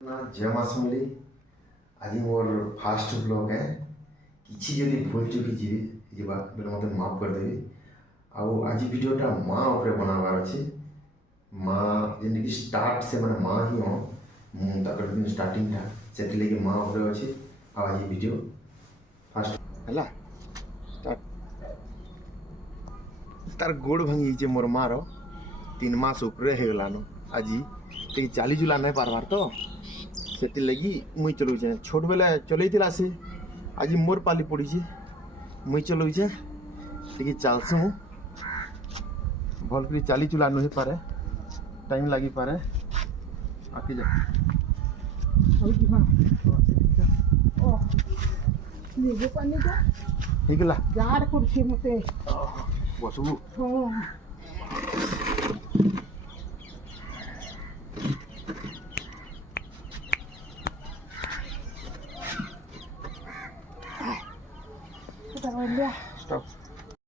जय माँ समली आज मोर फास्ट ब्लॉग है किसी जदि भूल चुकी जी मत माफ करदेवी आज वीडियोटा माँ उपरे बनाबार अच्छे माँ जमी स्टार्ट से मैंने माँ ही हाँ दिन स्टार्टिंग था से लगे माँ उपरे अच्छे आज वीडियो फास्ट है स्टार्ट तार गोड़ भांगी मोर मार 3 मास उपरे होगलान आज चली जुला नहीं पार्बार तो से लगी मुई चलाऊे छोट बेले चलता से आज मोर पाली पड़ी मुई चलाऊे टे चलसु भल कर चली चुला नुहे पारे टाइम लगी पारे आके जा ହେଇଗଲା जार करछि मते बसबु kita boleh स्टॉप